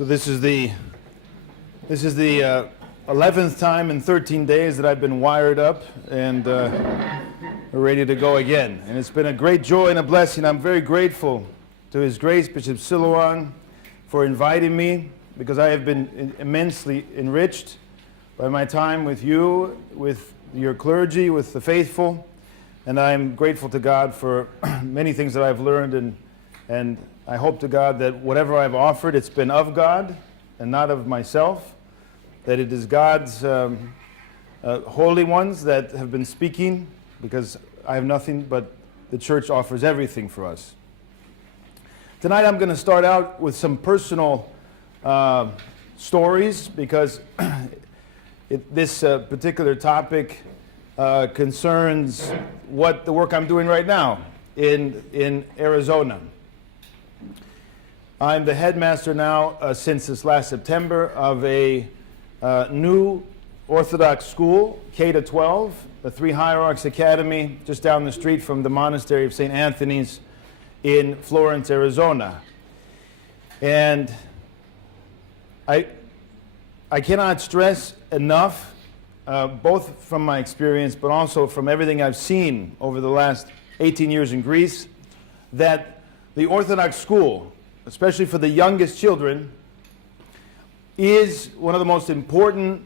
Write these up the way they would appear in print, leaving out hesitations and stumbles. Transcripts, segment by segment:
So this is the 11th time in 13 days that I've been wired up and ready to go again. And it's been a great joy and a blessing. I'm very grateful to His Grace Bishop Silouan for inviting me, because I have been immensely enriched by my time with you, with your clergy, with the faithful. And I'm grateful to God for many things that I've learned, and I hope to God that whatever I've offered, it's been of God and not of myself, that it is God's holy ones that have been speaking, because I have nothing, but the church offers everything for us. Tonight I'm going to start out with some personal stories, because this particular topic concerns what the work I'm doing right now in Arizona. I'm the headmaster now since this last September of a new Orthodox school, K-12, the Three Hierarchs Academy, just down the street from the monastery of St. Anthony's in Florence, Arizona. And I cannot stress enough, both from my experience but also from everything I've seen over the last 18 years in Greece, that the Orthodox school, especially for the youngest children, is one of the most important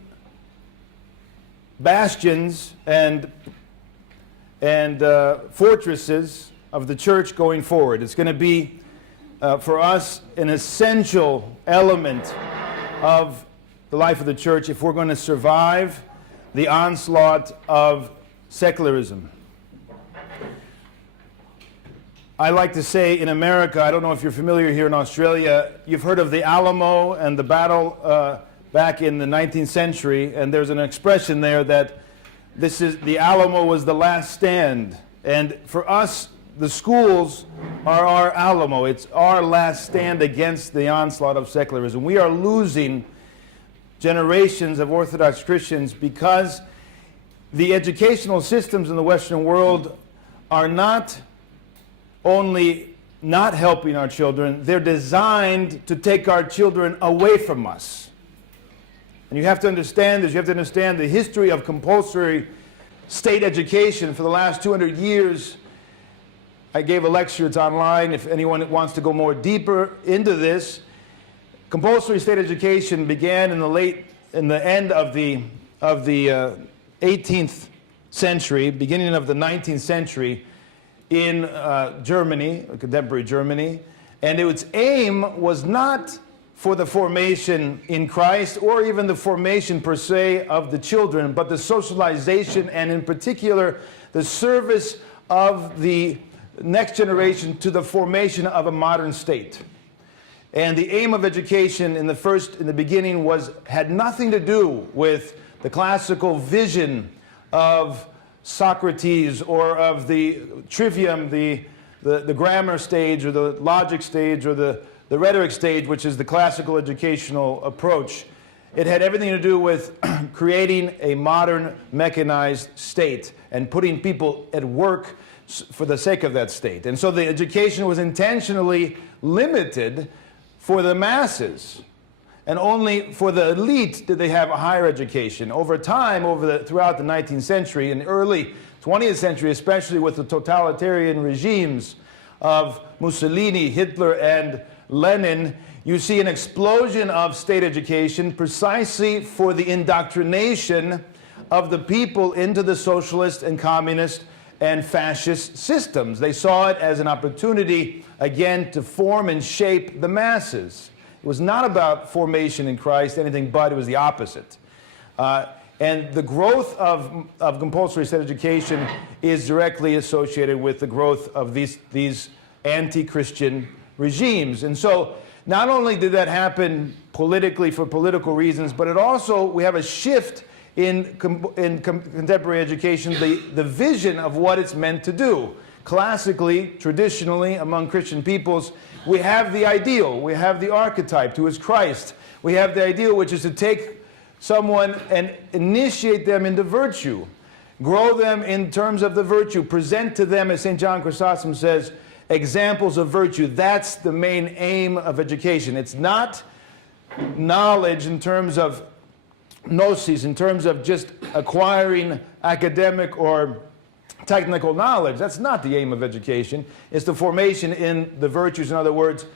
bastions and fortresses of the church going forward. It's going to be, for us, an essential element of the life of the church if we're going to survive the onslaught of secularism. I like to say in America, I don't know if you're familiar here in Australia, you've heard of the Alamo and the battle back in the 19th century, and there's an expression there that the Alamo was the last stand. And for us, the schools are our Alamo. It's our last stand against the onslaught of secularism. We are losing generations of Orthodox Christians because the educational systems in the Western world are not only not helping our children, they're designed to take our children away from us. And you have to understand this. You have to understand the history of compulsory state education for the last 200 years. I gave a lecture, it's online, if anyone wants to go more deeper into this. Compulsory state education began in the end of the 18th century, beginning of the 19th century, in Germany, contemporary Germany, and its aim was not for the formation in Christ or even the formation per se of the children, but the socialization and in particular the service of the next generation to the formation of a modern state. And the aim of education in the beginning had nothing to do with the classical vision of Socrates or of the trivium, the grammar stage or the logic stage or the rhetoric stage, which is the classical educational approach. It had everything to do with creating a modern mechanized state and putting people at work for the sake of that state. And so the education was intentionally limited for the masses. And only for the elite did they have a higher education. Over time, throughout the 19th century and early 20th century, especially with the totalitarian regimes of Mussolini, Hitler, and Lenin, you see an explosion of state education precisely for the indoctrination of the people into the socialist and communist and fascist systems. They saw it as an opportunity, again, to form and shape the masses. It was not about formation in Christ, anything but. It was the opposite. And the growth of compulsory state education is directly associated with the growth of these anti-Christian regimes. And so not only did that happen politically for political reasons, but we have a shift in contemporary education, the vision of what it's meant to do. Classically, traditionally, among Christian peoples, we have the ideal, we have the archetype, who is Christ. We have the ideal, which is to take someone and initiate them into virtue, grow them in terms of the virtue, present to them, as St. John Chrysostom says, examples of virtue. That's the main aim of education. It's not knowledge in terms of gnosis, in terms of just acquiring academic or technical knowledge. That's not the aim of education. It's the formation in the virtues, in other words,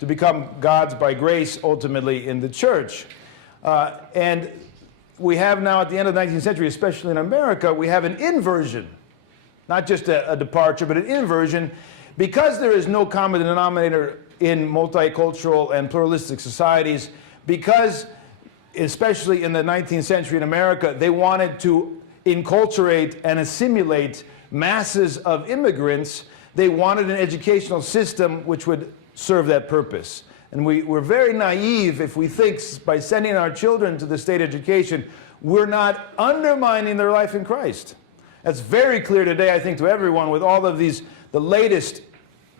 to become gods by grace ultimately in the church. And we have now at the end of the 19th century, especially in America, we have an inversion. Not just a departure, but an inversion. Because there is no common denominator in multicultural and pluralistic societies, because especially in the 19th century in America, they wanted to enculturate and assimilate masses of immigrants, they wanted an educational system which would serve that purpose. And we're very naive if we think by sending our children to the state education, we're not undermining their life in Christ. That's very clear today, I think, to everyone with all of these, the latest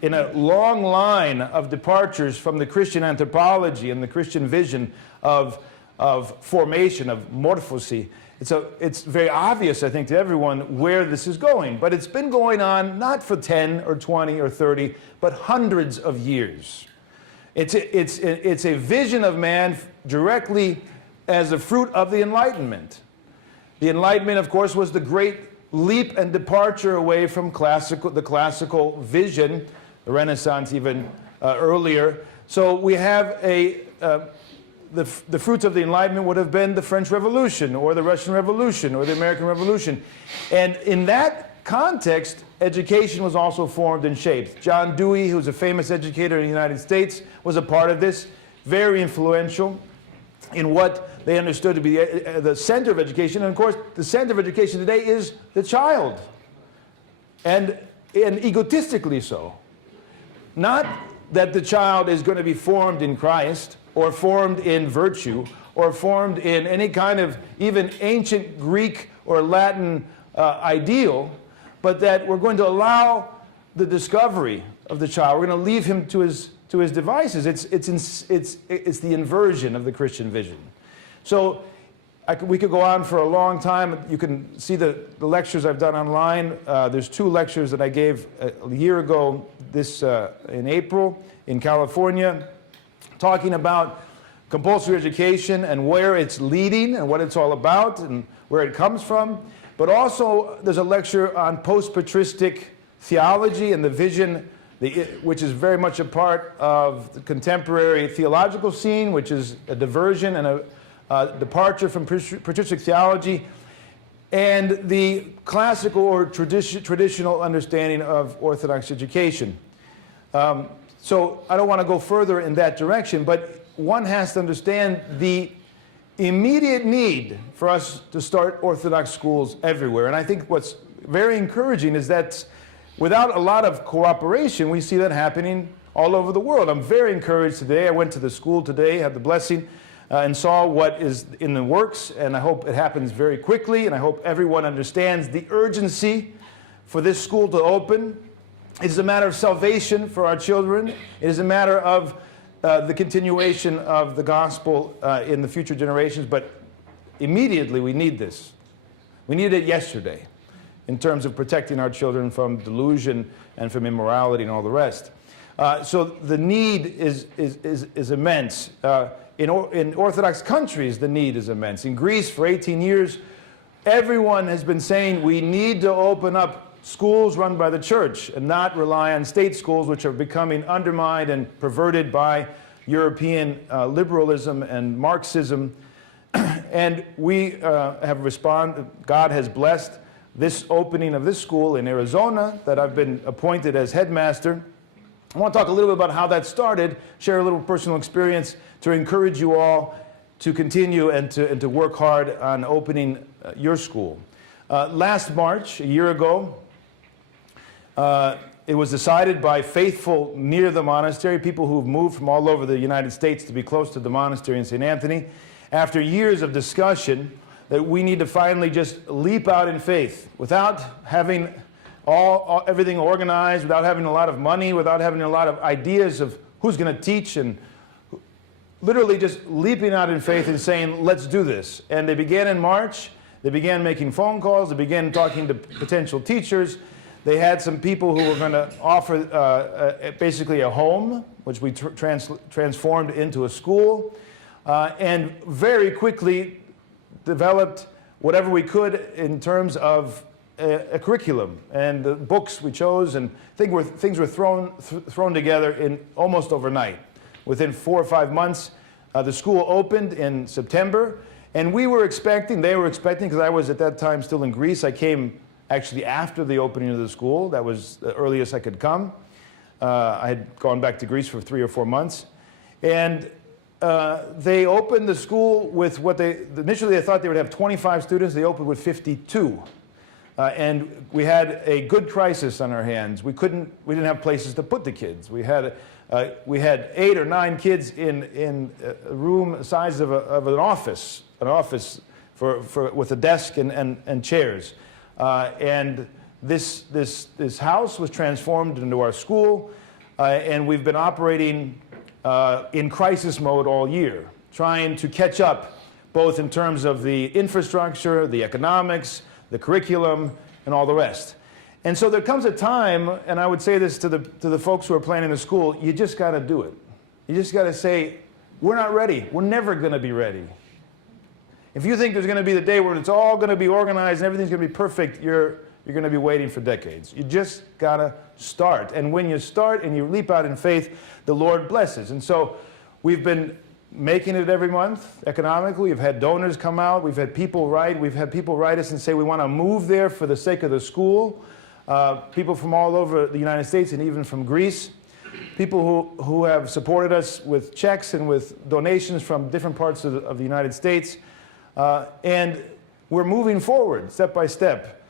in a long line of departures from the Christian anthropology and the Christian vision of formation, of morphosis. It's very obvious, I think, to everyone where this is going. But it's been going on not for 10 or 20 or 30, but hundreds of years. It's a vision of man directly as a fruit of the Enlightenment. The Enlightenment, of course, was the great leap and departure away from the classical vision, the Renaissance even earlier. So we have the fruits of the Enlightenment would have been the French Revolution or the Russian Revolution or the American Revolution. And in that context, education was also formed and shaped. John Dewey, who's a famous educator in the United States, was a part of this, very influential in what they understood to be the center of education. And of course, the center of education today is the child, and egotistically so. Not that the child is going to be formed in Christ, or formed in virtue, or formed in any kind of even ancient Greek or Latin ideal, but that we're going to allow the discovery of the child. We're going to leave him to his devices. It's the inversion of the Christian vision. So we could go on for a long time. You can see the lectures I've done online. There's 2 lectures that I gave a year ago, in April in California, talking about compulsory education and where it's leading and what it's all about and where it comes from. But also there's a lecture on post-patristic theology and the vision, which is very much a part of the contemporary theological scene, which is a diversion and a departure from patristic theology, and the classical or traditional understanding of Orthodox education. So I don't want to go further in that direction, but one has to understand the immediate need for us to start Orthodox schools everywhere. And I think what's very encouraging is that without a lot of cooperation, we see that happening all over the world. I'm very encouraged today. I went to the school today, had the blessing, and saw what is in the works, and I hope it happens very quickly, and I hope everyone understands the urgency for this school to open. It is a matter of salvation for our children. It is a matter of the continuation of the gospel in the future generations, but immediately we need this. We needed it yesterday in terms of protecting our children from delusion and from immorality and all the rest. So the need is immense. In Orthodox countries, the need is immense. In Greece, for 18 years, everyone has been saying we need to open up schools run by the church and not rely on state schools, which are becoming undermined and perverted by European liberalism and Marxism. And we have responded. God has blessed this opening of this school in Arizona that I've been appointed as headmaster. I want to talk a little bit about how that started, share a little personal experience to encourage you all to continue and to work hard on opening your school. Last March, a year ago, it was decided by faithful near the monastery, people who've moved from all over the United States to be close to the monastery in St. Anthony, after years of discussion, that we need to finally just leap out in faith without having everything organized, without having a lot of money, without having a lot of ideas of who's going to teach, and literally just leaping out in faith and saying, let's do this. And they began in March. They began making phone calls. They began talking to potential teachers. They had some people who were going to offer basically a home, which we transformed into a school. and very quickly developed whatever we could in terms of a curriculum and the books we chose, and things were thrown together in almost overnight. Within 4 or 5 months, the school opened in September, and they were expecting, because I was at that time still in Greece. I came actually after the opening of the school. That was the earliest I could come. I had gone back to Greece for 3 or 4 months. And they opened the school with initially they thought they would have 25 students. They opened with 52. And we had a good crisis on our hands. We didn't have places to put the kids. We had 8 or 9 kids in a room the size of an office with a desk and chairs. And this house was transformed into our school, and we've been operating in crisis mode all year, trying to catch up both in terms of the infrastructure, the economics, the curriculum, and all the rest. And so there comes a time, and I would say this to the folks who are planning the school, you just got to do it. You just got to say, we're not ready. We're never going to be ready. If you think there's going to be the day where it's all going to be organized and everything's going to be perfect, you're going to be waiting for decades. You just got to start. And when you start and you leap out in faith, the Lord blesses. And so we've been making it every month economically. We've had donors come out. We've had people write us and say, we want to move there for the sake of the school. People from all over the United States and even from Greece. People who have supported us with checks and with donations from different parts of the United States. And we're moving forward step by step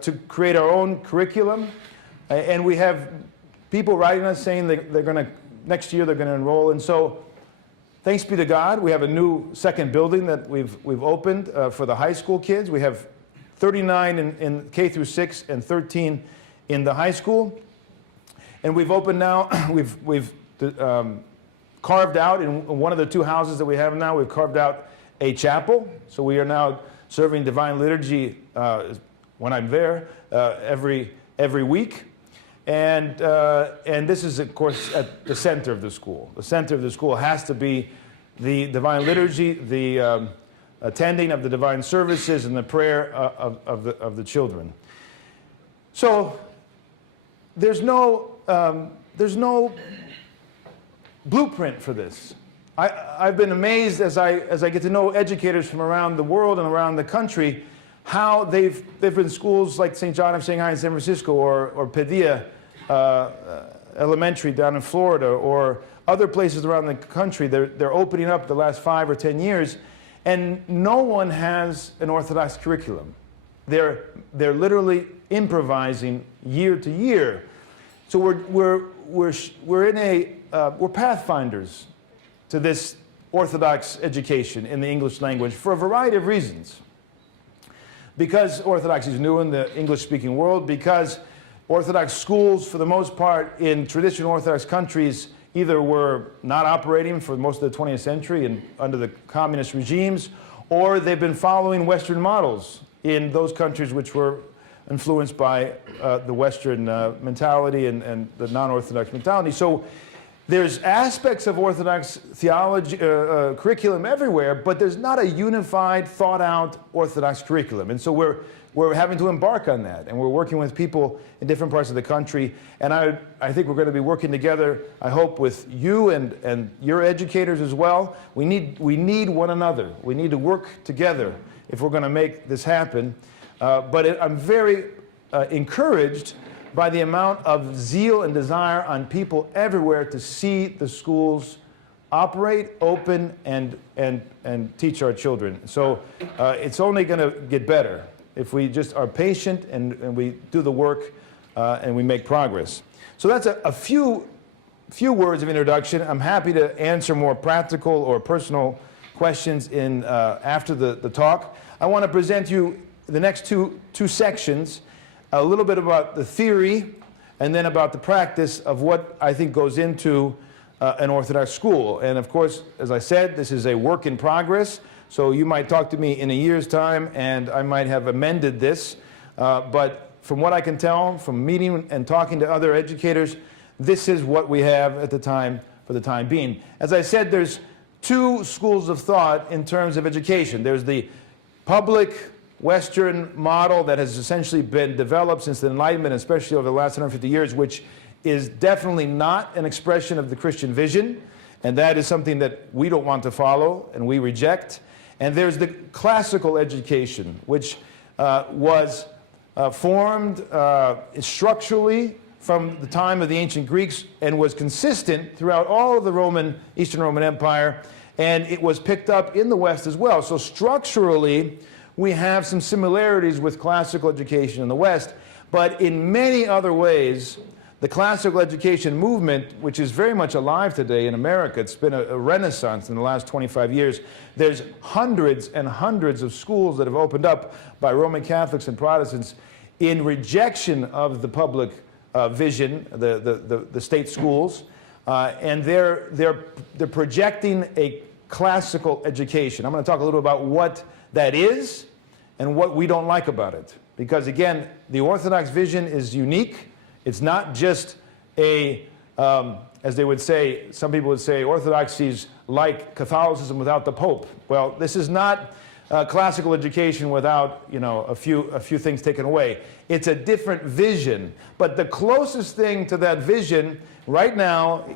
to create our own curriculum. And we have people writing us saying that next year they're going to enroll. And so thanks be to God, we have a new second building that we've opened for the high school kids. We have 39 in K through 6 and 13 in the high school. And we've opened now, we've carved out in one of the 2 houses that we have now, we've carved out a chapel. So we are now serving divine liturgy when I'm there every week. And this is, of course, at the center of the school. The center of the school has to be the divine liturgy, the attending of the divine services, and the prayer of the children. So there's no blueprint for this. I've been amazed as I get to know educators from around the world and around the country, how they've been schools like St. John of Shanghai in San Francisco, or Padilla Elementary down in Florida, or other places around the country. They're opening up the last 5 or 10 years, and no one has an Orthodox curriculum. They're literally improvising year to year. So we're pathfinders to this Orthodox education in the English language for a variety of reasons. Because Orthodoxy is new in the English-speaking world, because Orthodox schools, for the most part, in traditional Orthodox countries, either were not operating for most of the 20th century and under the communist regimes, or they've been following Western models in those countries which were influenced by the Western mentality and the non-Orthodox mentality. So there's aspects of Orthodox theology, curriculum everywhere, but there's not a unified, thought-out Orthodox curriculum. And so we're having to embark on that, and we're working with people in different parts of the country. And I think we're going to be working together, I hope, with you and your educators as well. We need one another. We need to work together if we're going to make this happen. I'm very encouraged by the amount of zeal and desire on people everywhere to see the schools operate, open, and teach our children. So it's only going to get better if we just are patient and we do the work and we make progress. So that's a few words of introduction. I'm happy to answer more practical or personal questions after the talk. I want to present you the next two sections, a little bit about the theory and then about the practice of what I think goes into an Orthodox school. And of course, as I said, this is a work in progress. So you might talk to me in a year's time and I might have amended this. But from what I can tell, from meeting and talking to other educators, this is what we have at the time, for the time being. As I said, there's two schools of thought in terms of education. There's the public Western model that has essentially been developed since the Enlightenment, especially over the last 150 years, which is definitely not an expression of the Christian vision, and that is something that we don't want to follow and we reject. And there's the classical education, which was formed structurally from the time of the ancient Greeks and was consistent throughout all of the Eastern Roman Empire, and it was picked up in the West as well. So structurally, we have some similarities with classical education in the West, but in many other ways, the classical education movement, which is very much alive today in America, it's been a renaissance in the last 25 years. There's hundreds and hundreds of schools that have opened up by Roman Catholics and Protestants in rejection of the public vision, the state schools, and they're projecting a classical education. I'm going to talk a little about what that is and what we don't like about it. Because again, the Orthodox vision is unique. It's not just a, as they would say, some people would say, orthodoxy's like Catholicism without the Pope. Well, this is not classical education without, you know, a few things taken away. It's a different vision. But the closest thing to that vision right now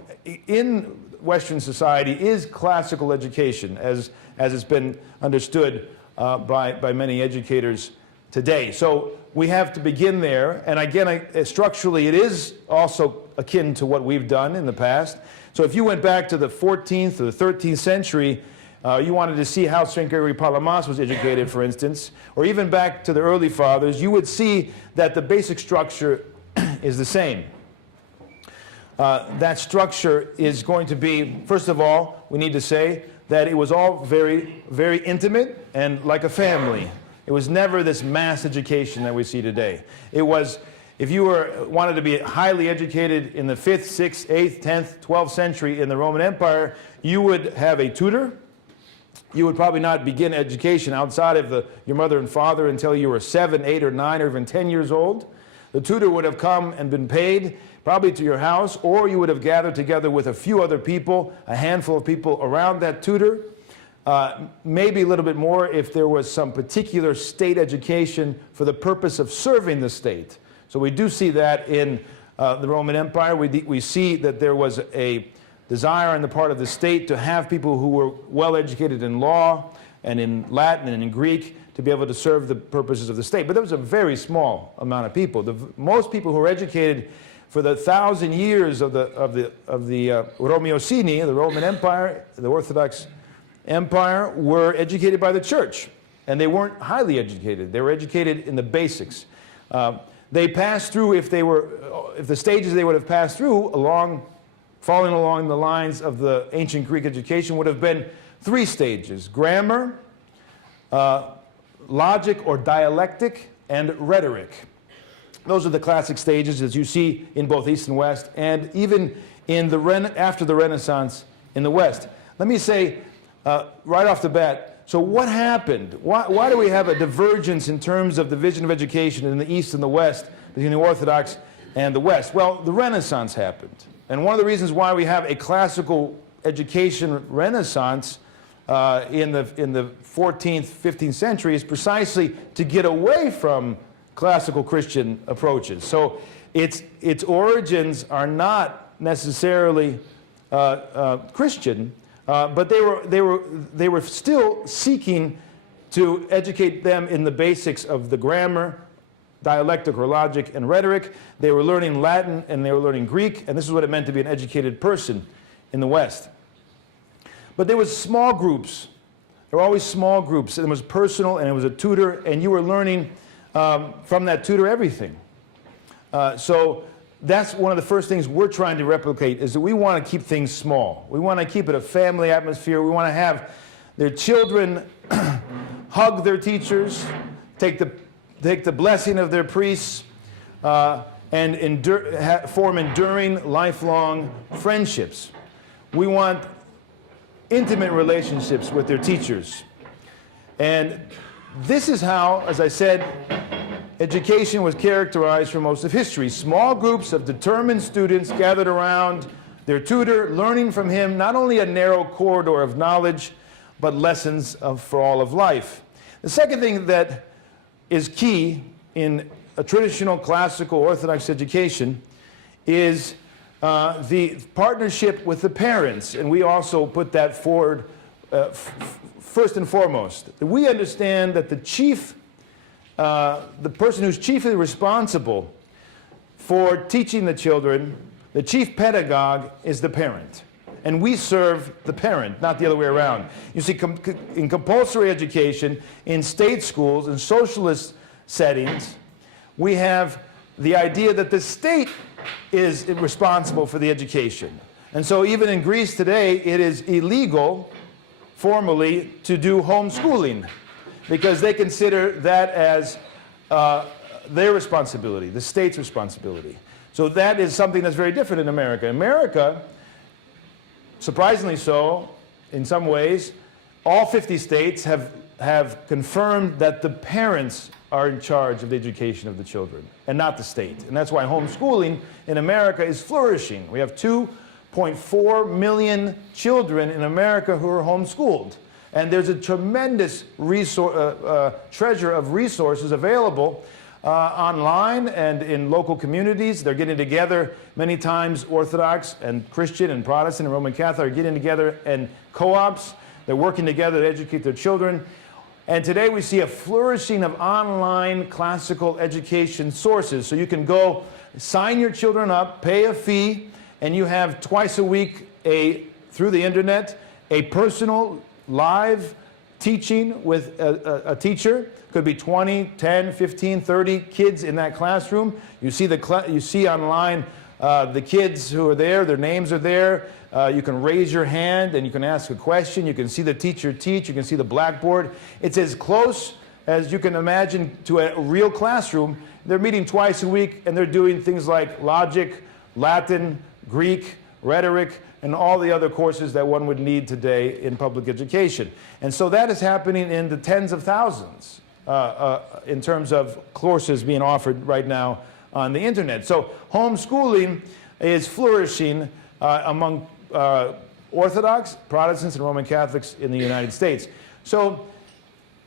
in Western society is classical education, as it's been understood by many educators today. So we have to begin there, and again, structurally it is also akin to what we've done in the past. So if you went back to the 14th or the 13th century, you wanted to see how St. Gregory Palamas was educated, for instance, or even back to the early fathers, you would see that the basic structure is the same. That structure is going to be, first of all, we need to say that it was all very, very intimate and like a family. It was never this mass education that we see today. It was, if you wanted to be highly educated in the 5th, 6th, 8th, 10th, 12th century in the Roman Empire, you would have a tutor. You would probably not begin education outside of your mother and father until you were 7, 8, or 9, or even 10 years old. The tutor would have come and been paid, probably to your house, or you would have gathered together with a few other people, a handful of people around that tutor. Maybe a little bit more if there was some particular state education for the purpose of serving the state. So we do see that in the Roman Empire. We see that there was a desire on the part of the state to have people who were well educated in law and in Latin and in Greek to be able to serve the purposes of the state. But there was a very small amount of people. Most people who were educated for the 1,000 years of the Romeocini, the Roman Empire, the Orthodox Empire, were educated by the church, and they weren't highly educated. They were educated in the basics. They passed through, if the stages they would have passed through following along the lines of the ancient Greek education would have been 3 stages: grammar, logic or dialectic, and rhetoric. Those are the classic stages as you see in both East and West, and even in after the Renaissance in the West. Let me say right off the bat, so what happened? Why do we have a divergence in terms of the vision of education in the East and the West, between the Orthodox and the West? Well, the Renaissance happened. And one of the reasons why we have a classical education renaissance in the 14th, 15th century is precisely to get away from classical Christian approaches. So its origins are not necessarily Christian, but they were still seeking to educate them in the basics of the grammar, dialectic or logic, and rhetoric. They were learning Latin and they were learning Greek, and this is what it meant to be an educated person in the West. But there was small groups. There were always small groups, and it was personal, and it was a tutor, and you were learning from that tutor everything. So that's one of the first things we're trying to replicate, is that we want to keep things small. We want to keep it a family atmosphere. We want to have their children hug their teachers, take the blessing of their priests, and form enduring, lifelong friendships. We want intimate relationships with their teachers. And this is how, as I said, education was characterized for most of history. Small groups of determined students gathered around their tutor, learning from him not only a narrow corridor of knowledge, but lessons for all of life. The second thing that is key in a traditional classical Orthodox education is the partnership with the parents, and we also put that forward first and foremost. We understand that the person who's chiefly responsible for teaching the children, the chief pedagogue, is the parent. And we serve the parent, not the other way around. You see, in compulsory education, in state schools, in socialist settings, we have the idea that the state is responsible for the education. And so even in Greece today, it is illegal, formally, to do homeschooling, because they consider that as their responsibility, the state's responsibility. So that is something that's very different in America. In America, surprisingly so, in some ways, all 50 states have confirmed that the parents are in charge of the education of the children, and not the state. And that's why homeschooling in America is flourishing. We have 2.4 million children in America who are homeschooled. And there's a tremendous treasure of resources available online and in local communities. They're getting together. Many times Orthodox and Christian and Protestant and Roman Catholic are getting together in co-ops. They're working together to educate their children. And today we see a flourishing of online classical education sources. So you can go sign your children up, pay a fee, and you have twice a week through the internet a personal live teaching with a teacher. Could be 20, 10, 15, 30 kids in that classroom. You see online the kids who are there, their names are there. You can raise your hand and you can ask a question. You can see the teacher teach. You can see the blackboard. It's as close as you can imagine to a real classroom. They're meeting twice a week and they're doing things like logic, Latin, Greek, rhetoric, and all the other courses that one would need today in public education. And so that is happening in the tens of thousands in terms of courses being offered right now on the internet. So homeschooling is flourishing among Orthodox, Protestants, and Roman Catholics in the United States. So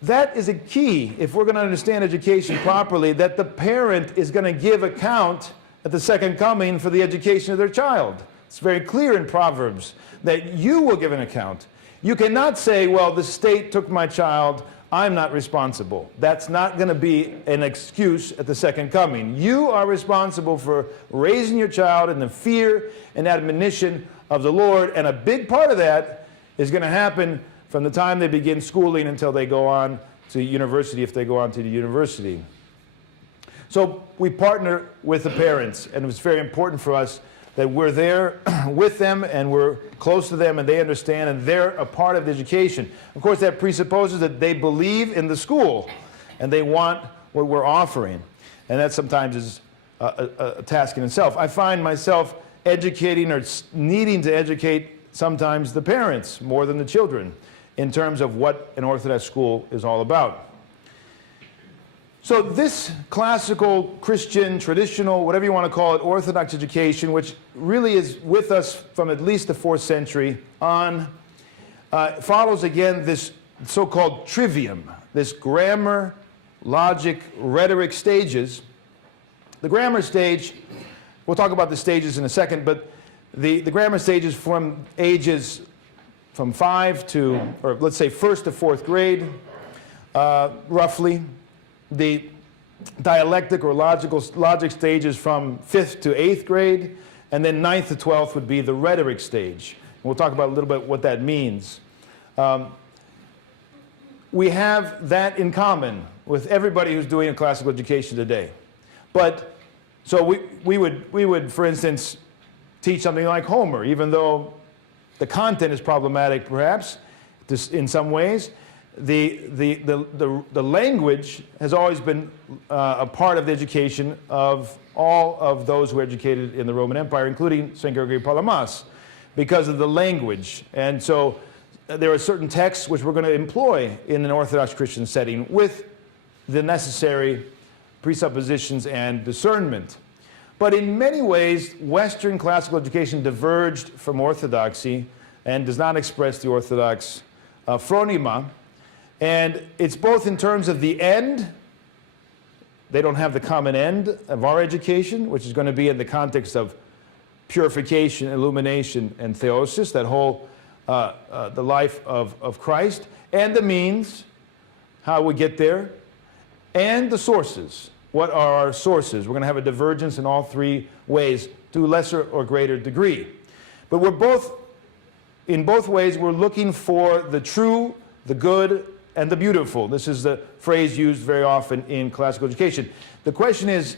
that is a key, if we're going to understand education properly, that the parent is going to give account at the second coming for the education of their child. It's very clear in Proverbs that you will give an account. You cannot say, well, the state took my child, I'm not responsible. That's not going to be an excuse at the second coming. You are responsible for raising your child in the fear and admonition of the Lord, and a big part of that is going to happen from the time they begin schooling until they go on to university, if they go on to the university. So we partner with the parents, and it's very important for us that we're there with them and we're close to them and they understand and they're a part of the education. Of course, that presupposes that they believe in the school and they want what we're offering. And that sometimes is a task in itself. I find myself educating or needing to educate sometimes the parents more than the children in terms of what an Orthodox school is all about. So this classical, Christian, traditional, whatever you want to call it, Orthodox education, which really is with us from at least the 4th century on, follows again this so-called trivium, this grammar, logic, rhetoric stages. The grammar stage, we'll talk about the stages in a second, but the grammar stages from ages from 5 to, or let's say 1st to 4th grade, roughly. The dialectic or logic stages from 5th to 8th grade, and then 9th to 12th would be the rhetoric stage. And we'll talk about a little bit what that means. We have that in common with everybody who's doing a classical education today. But so we would, for instance, teach something like Homer, even though the content is problematic, perhaps, in some ways. The language has always been a part of the education of all of those who were educated in the Roman Empire, including St. Gregory Palamas, because of the language. And so there are certain texts which we're going to employ in an Orthodox Christian setting with the necessary presuppositions and discernment. But in many ways, Western classical education diverged from Orthodoxy and does not express the Orthodox phronema. And it's both in terms of the end. They don't have the common end of our education, which is going to be in the context of purification, illumination, and theosis, that whole, the life of Christ, and the means, how we get there, and the sources. What are our sources? We're going to have a divergence in all three ways to a lesser or greater degree. But in both ways, we're looking for the true, the good, and the beautiful. This is the phrase used very often in classical education. The question is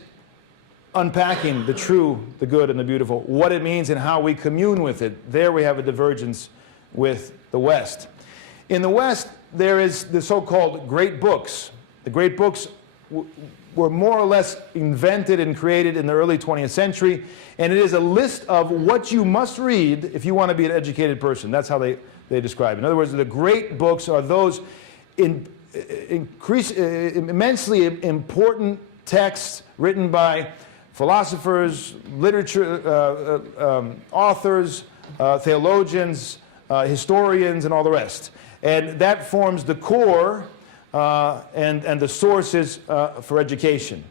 unpacking the true, the good, and the beautiful, what it means and how we commune with it. There we have a divergence with the West. In the West, there is the so-called great books. The great books were more or less invented and created in the early 20th century, and it is a list of what you must read if you want to be an educated person. That's how they describe it. In other words, the great books are those immensely important texts written by philosophers, literature, authors, theologians, historians, and all the rest. And that forms the core and the sources for education.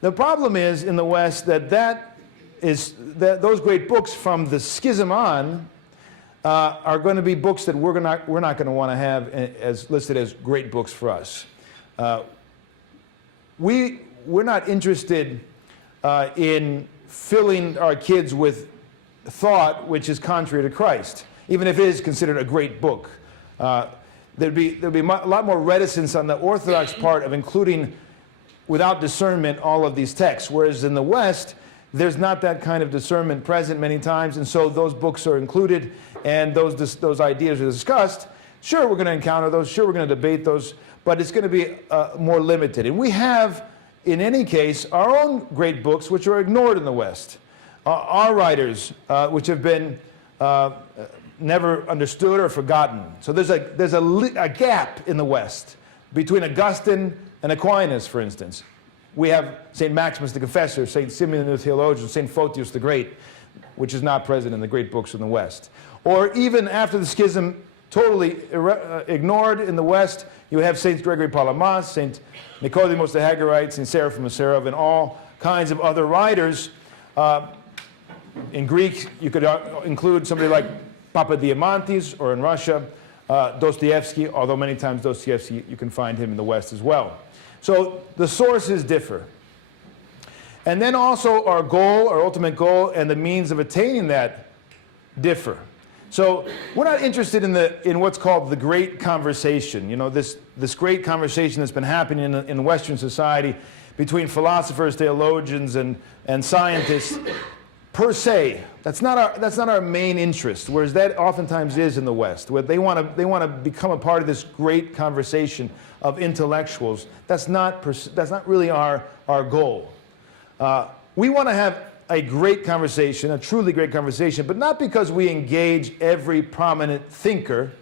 The problem is in the West that those great books from the schism on are going to be books that we're not going to want to have as listed as great books for us. We're not interested in filling our kids with thought which is contrary to Christ, even if it is considered a great book. There'd be a lot more reticence on the Orthodox part of including, without discernment, all of these texts, whereas in the West, there's not that kind of discernment present many times, and so those books are included, and those ideas are discussed. Sure, we're going to encounter those, sure, we're going to debate those, but it's going to be more limited. And we have, in any case, our own great books which are ignored in the West. Our writers, which have been never understood or forgotten. So there's a gap in the West between Augustine and Aquinas, for instance. We have St. Maximus the Confessor, St. Simeon the Theologian, St. Photius the Great, which is not present in the great books in the West. Or even after the schism, totally ignored in the West, you have St. Gregory Palamas, St. Nicodemus the Hagarite, St. Seraphim of Serov, and all kinds of other writers. In Greek, you could include somebody like Papadiamantis, or in Russia, Dostoevsky, although many times Dostoevsky, you can find him in the West as well. So the sources differ. And then also our goal, our ultimate goal, and the means of attaining that differ. So we're not interested in what's called the great conversation. You know, this great conversation that's been happening in Western society between philosophers, theologians, and scientists per se. That's not our main interest, whereas that oftentimes is in the West, where they want to become a part of this great conversation of intellectuals. That's not really our goal. We want to have a great conversation, a truly great conversation, but not because we engage every prominent thinker,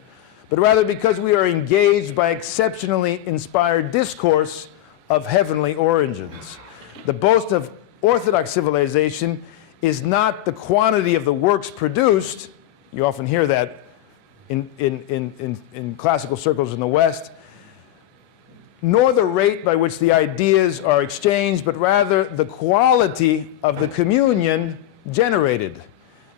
but rather because we are engaged by exceptionally inspired discourse of heavenly origins. The boast of Orthodox civilization is not the quantity of the works produced. You often hear that in classical circles in the West, nor the rate by which the ideas are exchanged, but rather the quality of the communion generated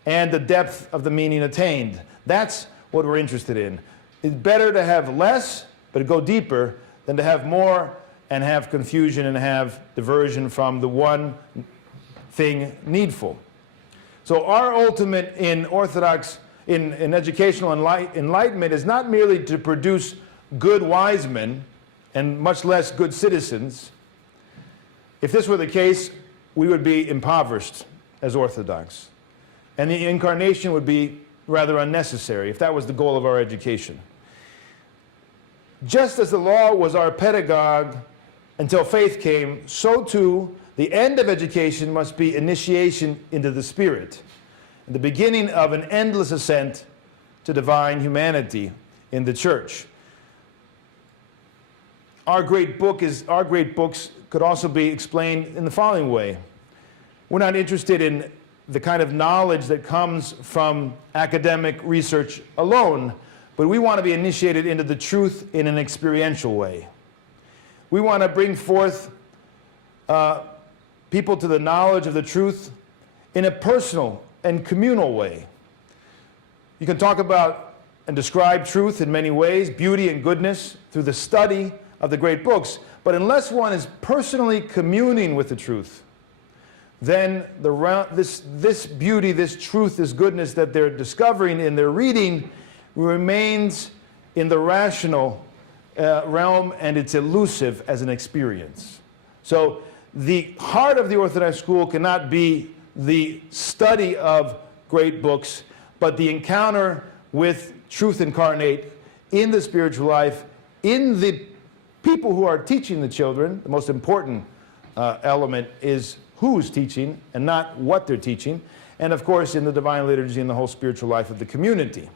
and the depth of the meaning attained. That's what we're interested in. It's better to have less, but go deeper, than to have more and have confusion and have diversion from the one thing needful. So our ultimate in Orthodox, in educational enlightenment, is not merely to produce good wise men, and much less good citizens. If this were the case, we would be impoverished as Orthodox. And the incarnation would be rather unnecessary if that was the goal of our education. Just as the law was our pedagogue until faith came, so too the end of education must be initiation into the Spirit, the beginning of an endless ascent to divine humanity in the Church. Our great books could also be explained in the following way. We're not interested in the kind of knowledge that comes from academic research alone, but we want to be initiated into the truth in an experiential way. We want to bring forth people to the knowledge of the truth in a personal and communal way. You can talk about and describe truth in many ways, beauty and goodness, through the study of the great books, but unless one is personally communing with the truth, then this beauty, this truth, this goodness that they're discovering in their reading remains in the rational realm, and it's elusive as an experience. So the heart of the Orthodox school cannot be the study of great books, but the encounter with truth incarnate in the spiritual life, in the people who are teaching the children. The most important element is who's teaching and not what they're teaching, and of course in the divine liturgy and the whole spiritual life of the community.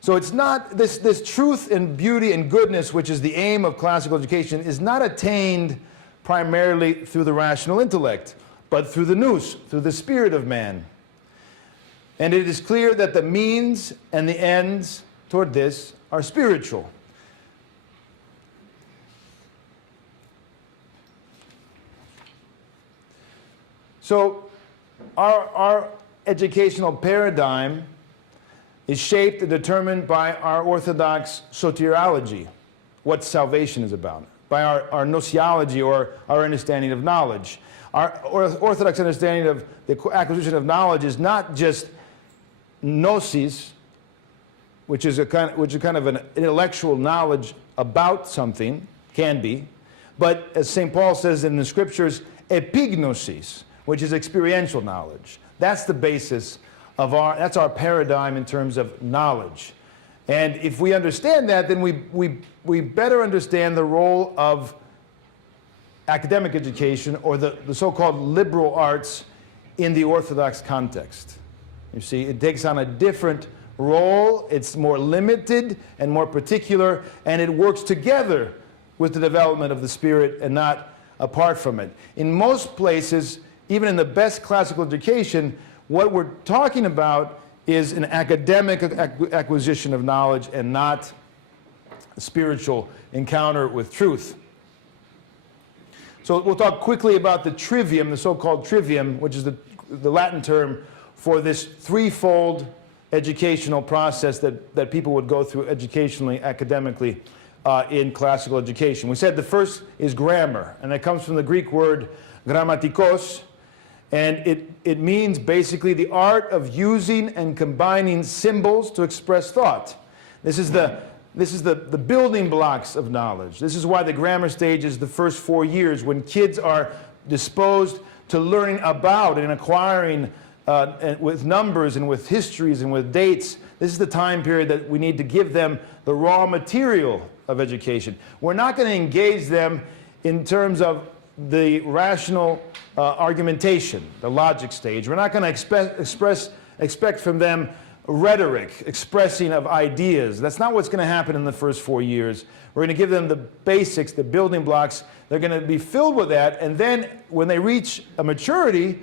So it's not this truth and beauty and goodness, which is the aim of classical education, is not attained primarily through the rational intellect, but through the nous, through the spirit of man. And it is clear that the means and the ends toward this are spiritual. So our educational paradigm is shaped and determined by our Orthodox soteriology, what salvation is about, by our gnoseology, or our understanding of knowledge. Our Orthodox understanding of the acquisition of knowledge is not just gnosis, which is a kind of an intellectual knowledge about something, can be, but as St. Paul says in the scriptures, epignosis, which is experiential knowledge. That's the basis of that's our paradigm in terms of knowledge. And if we understand that, then we better understand the role of academic education, or the so-called liberal arts, in the Orthodox context. You see, it takes on a different role, it's more limited and more particular, and it works together with the development of the spirit and not apart from it. In most places, even in the best classical education, what we're talking about is an academic acquisition of knowledge and not a spiritual encounter with truth. So we'll talk quickly about the trivium, the so-called trivium, which is the Latin term for this threefold educational process that people would go through educationally, academically, in classical education. We said the first is grammar, and it comes from the Greek word grammatikos, and it means basically the art of using and combining symbols to express thought. This is the building blocks of knowledge. This is why the grammar stage is the first 4 years, when kids are disposed to learning about and acquiring with numbers and with histories and with dates. This is the time period that we need to give them the raw material of education. We're not going to engage them in terms of the rational argumentation, the logic stage. We're not going to expect from them rhetoric, expressing of ideas. That's not what's going to happen in the first 4 years. We're going to give them the basics, the building blocks. They're going to be filled with that, and then when they reach a maturity,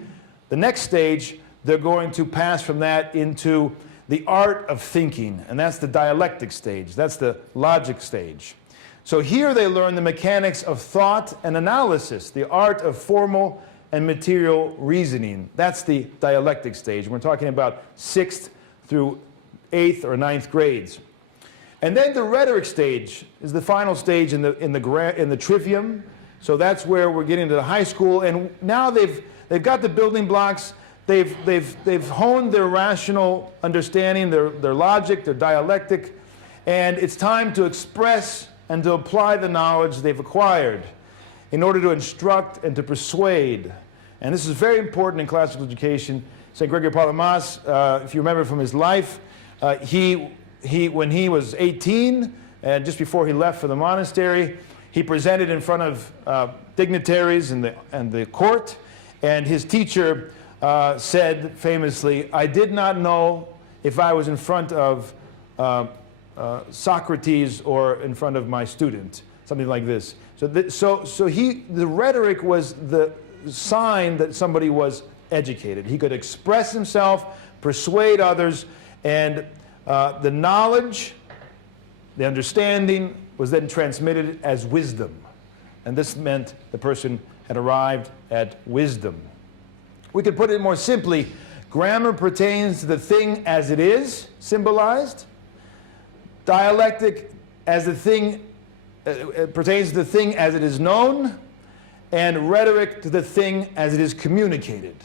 the next stage, they're going to pass from that into the art of thinking, and that's the dialectic stage. That's the logic stage. So here they learn the mechanics of thought and analysis, the art of formal and material reasoning. That's the dialectic stage. We're talking about 6th through 8th or 9th grades. And then the rhetoric stage is the final stage in the trivium. So that's where we're getting to the high school, and now they've got the building blocks. They've honed their rational understanding, their logic, their dialectic, and it's time to express and to apply the knowledge they've acquired in order to instruct and to persuade. And this is very important in classical education. St. Gregory Palamas, if you remember from his life, when he was 18, and just before he left for the monastery, he presented in front of dignitaries in the court, and his teacher said famously, "I did not know if I was in front of Socrates or in front of my student," something like this. So the rhetoric was sign that somebody was educated. He could express himself, persuade others, and the knowledge, the understanding was then transmitted as wisdom. And this meant the person had arrived at wisdom. We could put it more simply, grammar pertains to the thing as it is symbolized. Dialectic as the thing pertains to the thing as it is known, and rhetoric to the thing as it is communicated.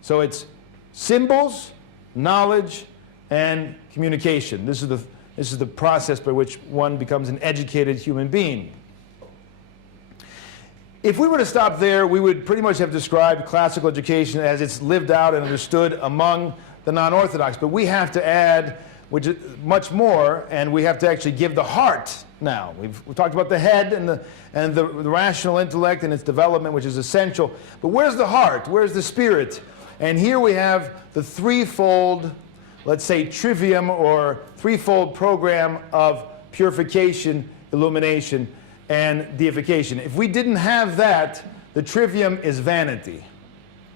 So it's symbols, knowledge, and communication. This is the process by which one becomes an educated human being. If we were to stop there, we would pretty much have described classical education as it's lived out and understood among the non-Orthodox. But we have to add much more, and we have to actually give the heart now. We've talked about the head and the rational intellect and its development, which is essential. But where's the heart? Where's the spirit? And here we have the threefold, let's say, trivium or threefold program of purification, illumination, and deification. If we didn't have that, the trivium is vanity.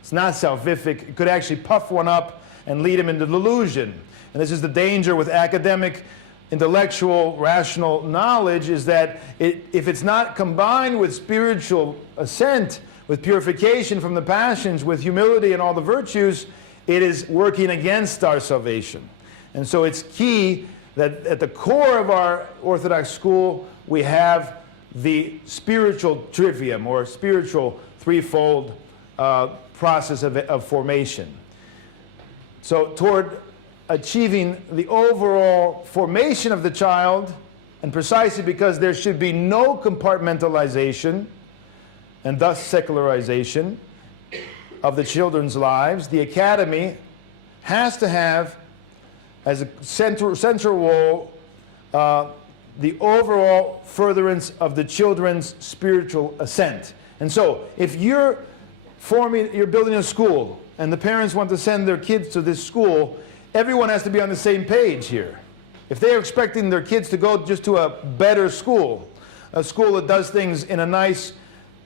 It's not salvific. It could actually puff one up and lead him into delusion. And this is the danger with academic, intellectual, rational knowledge, is that if it's not combined with spiritual ascent, with purification from the passions, with humility and all the virtues, it is working against our salvation. And so it's key that at the core of our Orthodox school, we have the spiritual trivium, or spiritual threefold process of formation. So toward achieving the overall formation of the child, and precisely because there should be no compartmentalization and thus secularization of the children's lives, the academy has to have as a central role the overall furtherance of the children's spiritual ascent. And so if you're building a school and the parents want to send their kids to this school, everyone has to be on the same page here. If they're expecting their kids to go just to a better school, a school that does things in a nice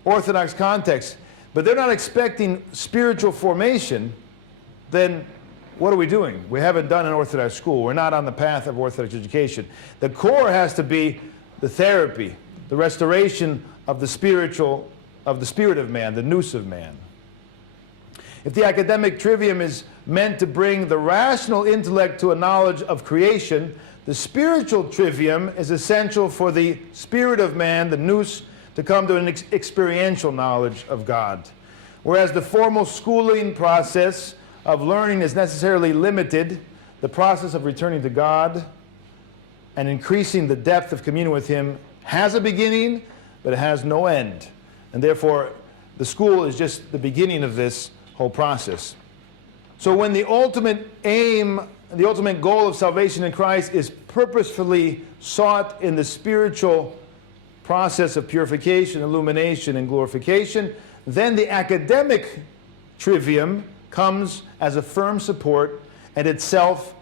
Orthodox context, but they're not expecting spiritual formation, then what are we doing? We haven't done an Orthodox school. We're not on the path of Orthodox education. The core has to be the therapy, the restoration of the spiritual, of the spirit of man, the nous of man. If the academic trivium is meant to bring the rational intellect to a knowledge of creation, the spiritual trivium is essential for the spirit of man, the nous, to come to an experiential knowledge of God. Whereas the formal schooling process of learning is necessarily limited, the process of returning to God and increasing the depth of communion with Him has a beginning, but it has no end. And therefore, the school is just the beginning of this whole process. So when the ultimate aim, the ultimate goal of salvation in Christ is purposefully sought in the spiritual process of purification, illumination, and glorification, then the academic trivium comes as a firm support and itself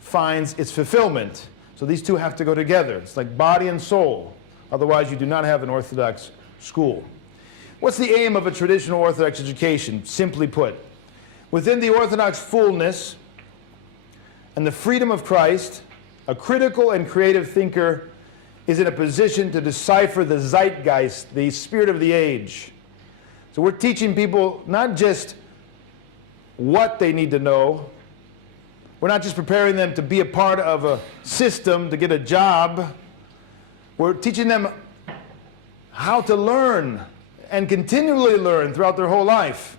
finds its fulfillment. So these two have to go together. It's like body and soul. Otherwise, you do not have an Orthodox school. What's the aim of a traditional Orthodox education? Simply put, within the Orthodox fullness and the freedom of Christ, a critical and creative thinker is in a position to decipher the zeitgeist, the spirit of the age. So we're teaching people not just what they need to know. We're not just preparing them to be a part of a system to get a job. We're teaching them how to learn and continually learn throughout their whole life.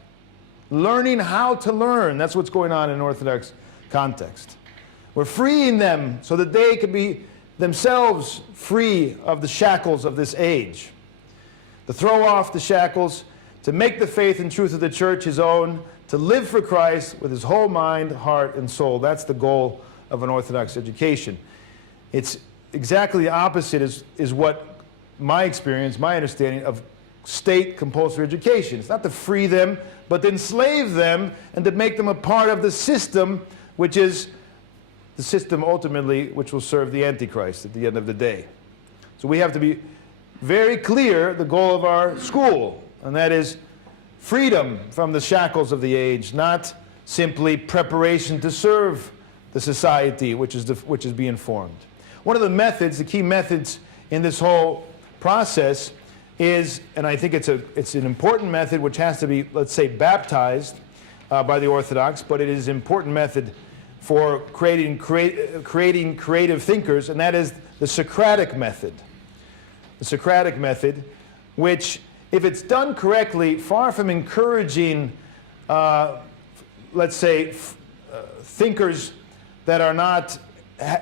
Learning how to learn. That's what's going on in Orthodox context. We're freeing them so that they can be themselves free of the shackles of this age. To throw off the shackles, to make the faith and truth of the church his own, to live for Christ with his whole mind, heart, and soul. That's the goal of an Orthodox education. It's exactly the opposite is what my experience, my understanding of state compulsory education. It's not to free them, but to enslave them and to make them a part of the system, which is the system ultimately which will serve the Antichrist at the end of the day. So we have to be very clear the goal of our school, and that is freedom from the shackles of the age, not simply preparation to serve the society which is being formed. One of the methods, the key methods in this whole process is, and I think it's an important method which has to be, let's say, baptized by the Orthodox, but it is an important method for creating creative thinkers, and that is the Socratic method. The Socratic method, which, if it's done correctly, far from encouraging, let's say, thinkers that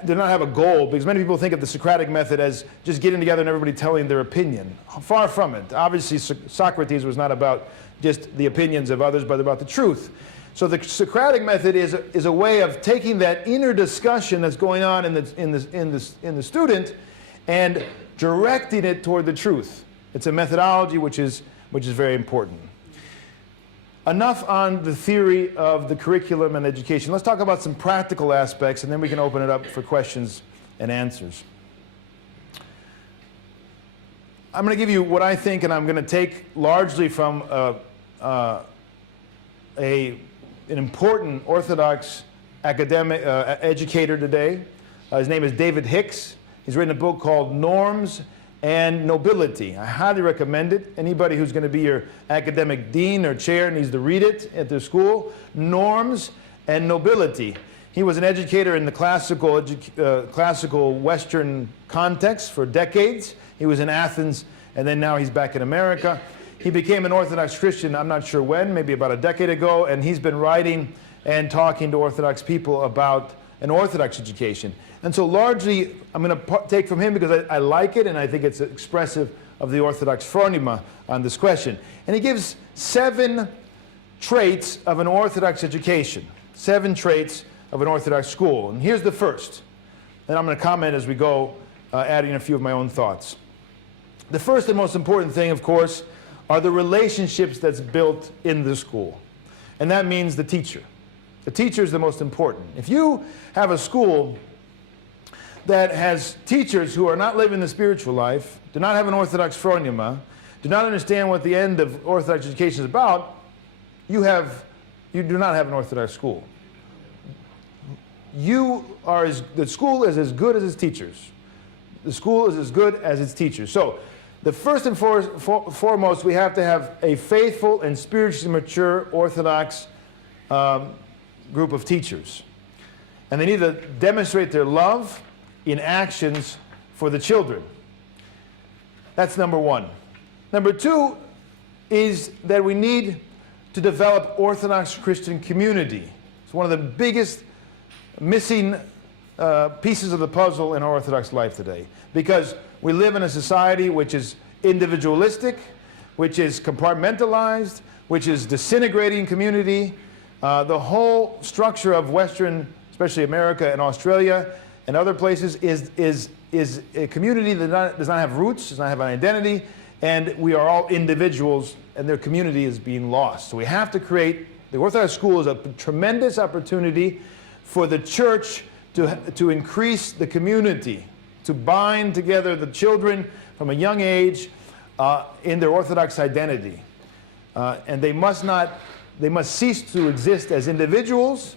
do not have a goal, because many people think of the Socratic method as just getting together and everybody telling their opinion. Far from it. Obviously, Socrates was not about just the opinions of others, but about the truth. So the Socratic method is a way of taking that inner discussion that's going on in the student and directing it toward the truth. It's a methodology which is very important. Enough on the theory of the curriculum and education. Let's talk about some practical aspects, and then we can open it up for questions and answers. I'm going to give you what I think, and I'm going to take largely from an important Orthodox academic educator today. His name is David Hicks. He's written a book called Norms and Nobility. I highly recommend it. Anybody who's going to be your academic dean or chair needs to read it at their school. Norms and Nobility. He was an educator in the classical Western context for decades. He was in Athens, and then now he's back in America. He became an Orthodox Christian, I'm not sure when, maybe about a decade ago, and he's been writing and talking to Orthodox people about an Orthodox education. And so largely, I'm going to take from him because I like it, and I think it's expressive of the Orthodox phronema on this question. And he gives 7 traits of an Orthodox education, 7 traits of an Orthodox school. And here's the first. And I'm going to comment as we go, adding a few of my own thoughts. The first and most important thing, of course, are the relationships that's built in the school. And that means the teacher. The teacher is the most important. If you have a school that has teachers who are not living the spiritual life, do not have an Orthodox phronema, do not understand what the end of Orthodox education is about, you do not have an Orthodox school. The school is as good as its teachers. The school is as good as its teachers. So, the first and foremost, we have to have a faithful and spiritually mature Orthodox group of teachers. And they need to demonstrate their love in actions for the children. That's number one. Number two is that we need to develop Orthodox Christian community. It's one of the biggest missing pieces of the puzzle in our Orthodox life today. Because we live in a society which is individualistic, which is compartmentalized, which is disintegrating community. The whole structure of Western, especially America and Australia and other places, is a community that does not have roots, does not have an identity, and we are all individuals, and their community is being lost. So we have to create, the Orthodox school is a tremendous opportunity for the church to increase the community, to bind together the children from a young age in their Orthodox identity. And they must cease to exist as individuals,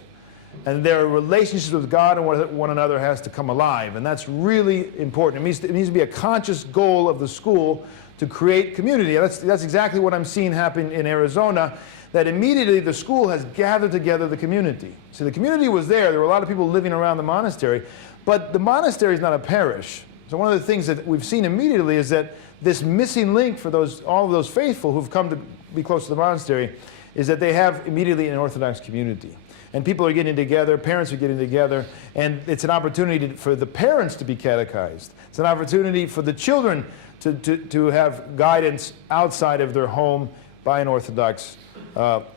and their relationships with God and one another has to come alive. And that's really important. It needs to be a conscious goal of the school to create community. That's exactly what I'm seeing happen in Arizona, that immediately the school has gathered together the community. So the community was there. There were a lot of people living around the monastery, but the monastery is not a parish. So one of the things that we've seen immediately is that this missing link for all of those faithful who've come to be close to the monastery is that they have immediately an Orthodox community. And people are getting together, parents are getting together, and it's an opportunity for the parents to be catechized. It's an opportunity for the children to have guidance outside of their home by an Orthodox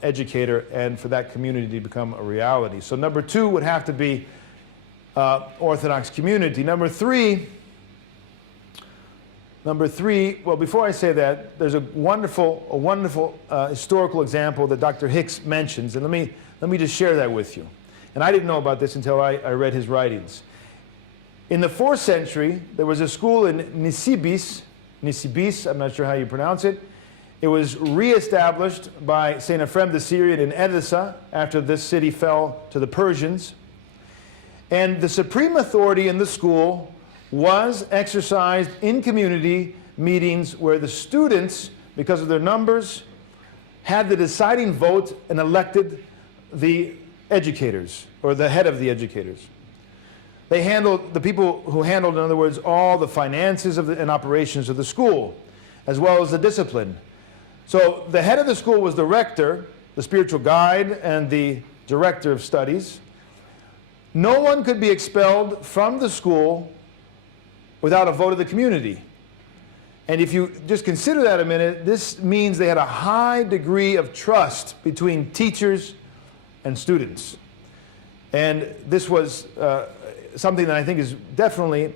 educator, and for that community to become a reality. So number two would have to be Orthodox community. Number three, well, before I say that, there's a wonderful historical example that Dr. Hicks mentions, and let me just share that with you. And I didn't know about this until I read his writings. In the 4th century, there was a school in Nisibis, I'm not sure how you pronounce it, It was reestablished by St. Ephrem the Syrian in Edessa after this city fell to the Persians. And the supreme authority in the school was exercised in community meetings where the students, because of their numbers, had the deciding vote and elected the educators, or the head of the educators. They handled, the people who handled, in other words, all the finances of and operations of the school, as well as the discipline. So the head of the school was the rector, the spiritual guide, and the director of studies. No one could be expelled from the school without a vote of the community. And if you just consider that a minute, this means they had a high degree of trust between teachers and students. And this was something that I think is definitely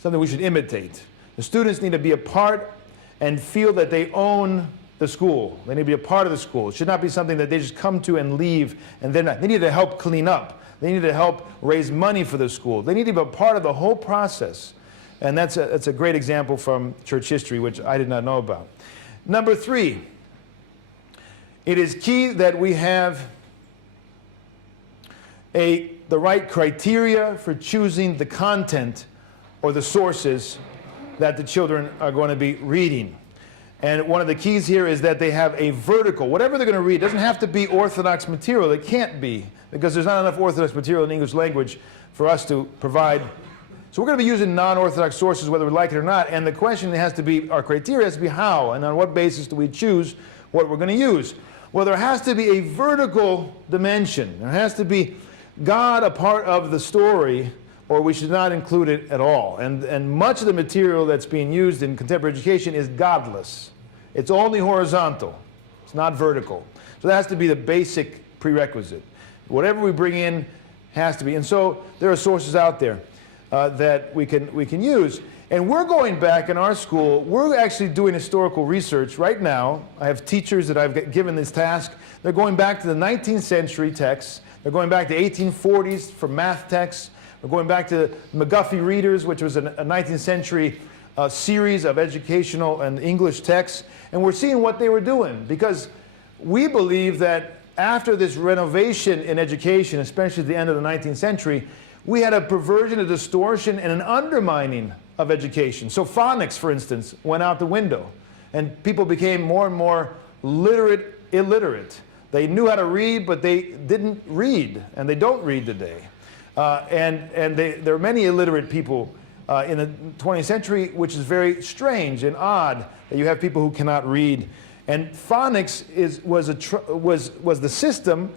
something we should imitate. The students need to be a part and feel that they own the school. They need to be a part of the school. It should not be something that they just come to and leave, and then they need to help clean up. They need to help raise money for the school. They need to be a part of the whole process. And that's a great example from church history, which I did not know about. Number 3, it is key that we have the right criteria for choosing the content or the sources that the children are going to be reading. And one of the keys here is that they have a vertical. Whatever they're going to read doesn't have to be Orthodox material. It can't be, because there's not enough Orthodox material in English language for us to provide. So we're going to be using non-Orthodox sources whether we like it or not. And the question has to be, our criteria has to be how, and on what basis do we choose what we're going to use? Well, there has to be a vertical dimension. There has to be God a part of the story, or we should not include it at all. And much of the material that's being used in contemporary education is godless. It's only horizontal. It's not vertical. So that has to be the basic prerequisite. Whatever we bring in has to be. And so there are sources out there that we can use. And we're going back in our school, we're actually doing historical research right now. I have teachers that I've given this task. They're going back to the 19th century texts. They're going back to 1840s for math texts. We're going back to McGuffey Readers, which was a 19th century series of educational and English texts. And we're seeing what they were doing, because we believe that after this renovation in education, especially at the end of the 19th century, we had a perversion, a distortion, and an undermining of education. So phonics, for instance, went out the window, and people became more and more illiterate. They knew how to read, but they didn't read, and they don't read today. There are many illiterate people in the 20th century, which is very strange and odd that you have people who cannot read. And phonics was the system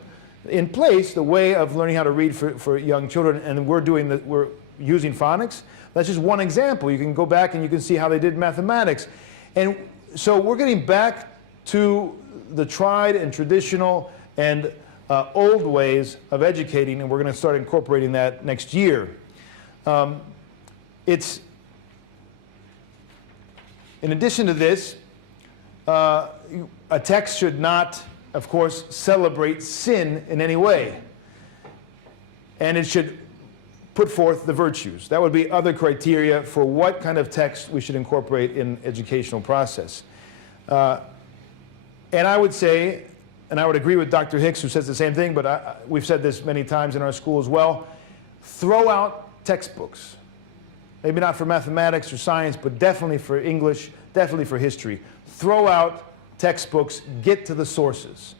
in place, the way of learning how to read for young children, and we're using phonics. That's just one example. You can go back and you can see how they did mathematics. And so we're getting back to the tried and traditional and old ways of educating, and we're going to start incorporating that next year. In addition to this, a text should not, of course, celebrate sin in any way. And it should put forth the virtues. That would be other criteria for what kind of text we should incorporate in educational process. And I would say, and I would agree with Dr. Hicks, who says the same thing, but we've said this many times in our school as well, throw out textbooks. Maybe not for mathematics or science, but definitely for English, definitely for history. Throw out textbooks, get to the sources.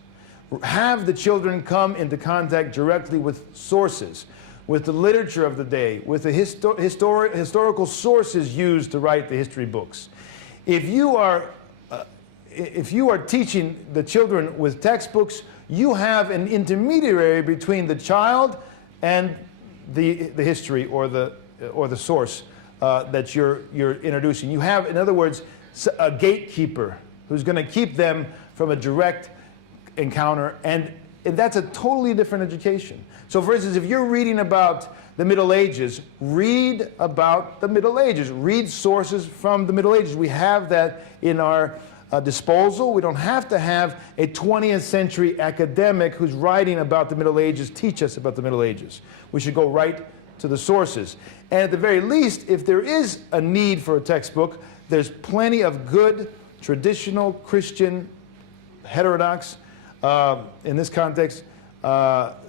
Have the children come into contact directly with sources, with the literature of the day, with the historical sources used to write the history books. If you are teaching the children with textbooks, you have an intermediary between the child and the history or the source that you're introducing. You have, in other words, a gatekeeper who's going to keep them from a direct encounter, and that's a totally different education. So for instance, if you're reading about the Middle Ages, read about the Middle Ages. Read sources from the Middle Ages. We have that in our disposal. We don't have to have a 20th century academic who's writing about the Middle Ages teach us about the Middle Ages. We should go right to the sources. And at the very least, if there is a need for a textbook, there's plenty of good traditional Christian, heterodox, in this context,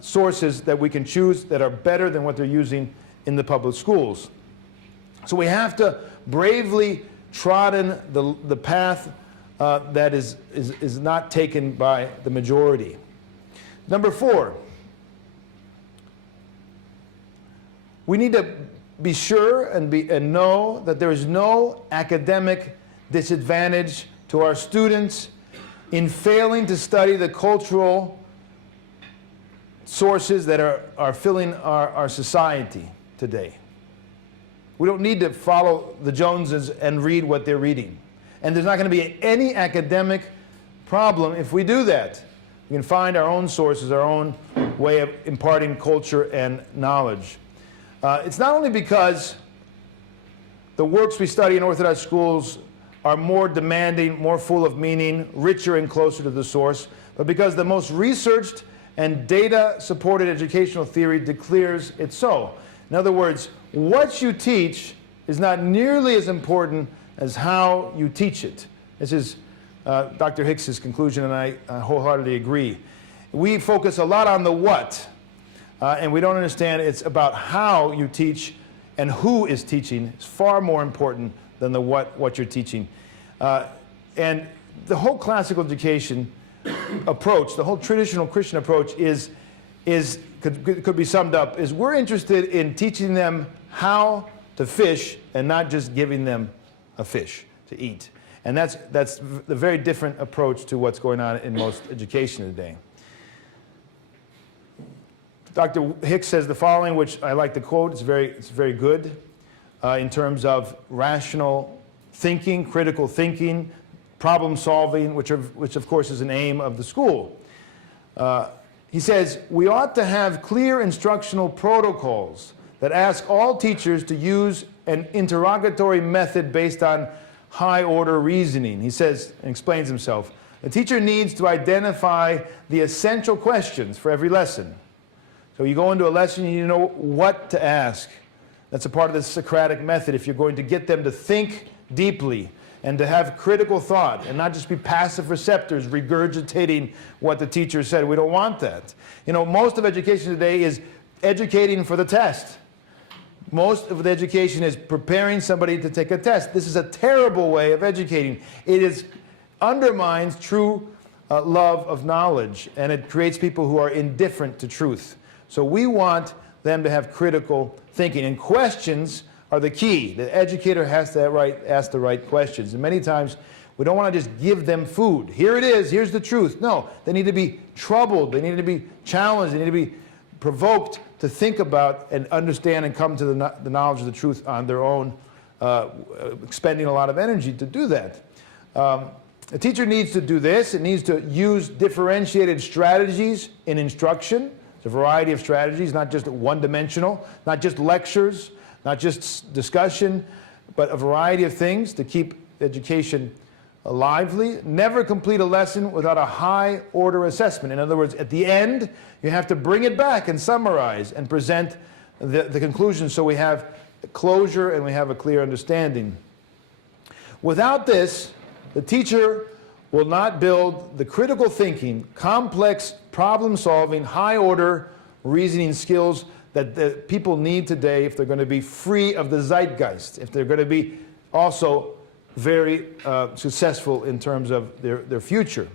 sources that we can choose that are better than what they're using in the public schools. So we have to bravely trodden the path that is not taken by the majority. Number 4, we need to be sure and know that there is no academic disadvantage to our students in failing to study the cultural sources that are filling our society today. We don't need to follow the Joneses and read what they're reading. And there's not going to be any academic problem if we do that. We can find our own sources, our own way of imparting culture and knowledge. It's not only because the works we study in Orthodox schools are more demanding, more full of meaning, richer and closer to the source, but because the most researched and data-supported educational theory declares it so. In other words, what you teach is not nearly as important as how you teach it. This is Dr. Hicks's conclusion, and I wholeheartedly agree. We focus a lot on the what, and we don't understand it's about how you teach and who is teaching. It's far more important than the what you're teaching. And the whole classical education approach, the whole traditional Christian approach could be summed up is we're interested in teaching them how to fish and not just giving them a fish to eat. And that's the very different approach to what's going on in most education today. Dr. Hicks says the following, which I like to quote. It's very good in terms of rational thinking, critical thinking, problem solving, which of course is an aim of the school. He says, we ought to have clear instructional protocols that ask all teachers to use an interrogatory method based on high-order reasoning. He says, and explains himself, the teacher needs to identify the essential questions for every lesson. So you go into a lesson, you know what to ask. That's a part of the Socratic method if you're going to get them to think deeply and to have critical thought and not just be passive receptors regurgitating what the teacher said. We don't want that. You know, most of education today is educating for the test. Most of the education is preparing somebody to take a test. This is a terrible way of educating. It undermines true love of knowledge, and it creates people who are indifferent to truth. So we want them to have critical thinking, and questions are the key. The educator has to ask the right questions. And many times, we don't want to just give them food. Here it is, here's the truth. No, they need to be troubled, they need to be challenged, they need to be provoked to think about and understand and come to the knowledge of the truth on their own, expending a lot of energy to do that. A teacher needs to do this. It needs to use differentiated strategies in instruction. It's a variety of strategies, not just one-dimensional, not just lectures, not just discussion, but a variety of things to keep education lively. Never complete a lesson without a high-order assessment. In other words, at the end, you have to bring it back and summarize and present the conclusion so we have closure and we have a clear understanding. Without this, the teacher will not build the critical thinking, complex problem-solving, high-order reasoning skills that the people need today if they're going to be free of the zeitgeist, if they're going to be also very successful in terms of their future.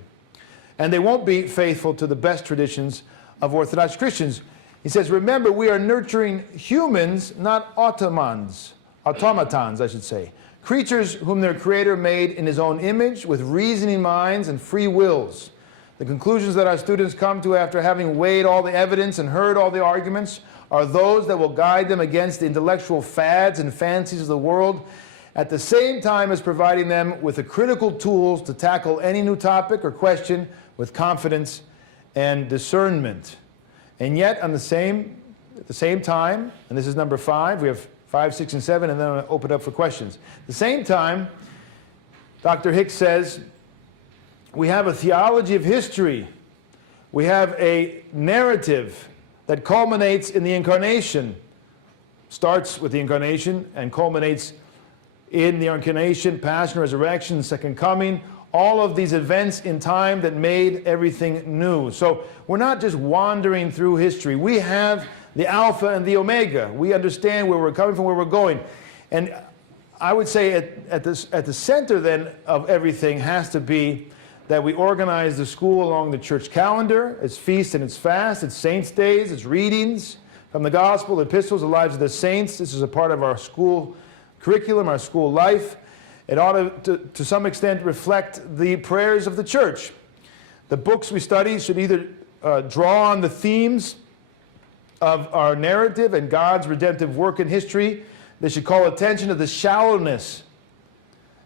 And they won't be faithful to the best traditions of Orthodox Christians. He says, remember, we are nurturing humans, not automatons, I should say. Creatures whom their Creator made in His own image, with reasoning minds and free wills. The conclusions that our students come to after having weighed all the evidence and heard all the arguments are those that will guide them against the intellectual fads and fancies of the world, at the same time as providing them with the critical tools to tackle any new topic or question with confidence and discernment. And yet, at the same time, and this is number 5, we have 5, 6, and 7, and then I'm going to open it up for questions. At the same time, Dr. Hicks says, we have a theology of history. We have a narrative that culminates in the Incarnation, starts with the Incarnation and culminates in the Incarnation, Passion, Resurrection, Second Coming, all of these events in time that made everything new. So we're not just wandering through history. We have the Alpha and the Omega. We understand where we're coming from, where we're going. And I would say at the center then of everything has to be that we organize the school along the church calendar, its feasts and its fasts, its saints' days, its readings from the gospel, the epistles, the lives of the saints. This is a part of our school curriculum, our school life. It ought to some extent reflect the prayers of the church. The books we study should either draw on the themes of our narrative and God's redemptive work in history. They should call attention to the shallowness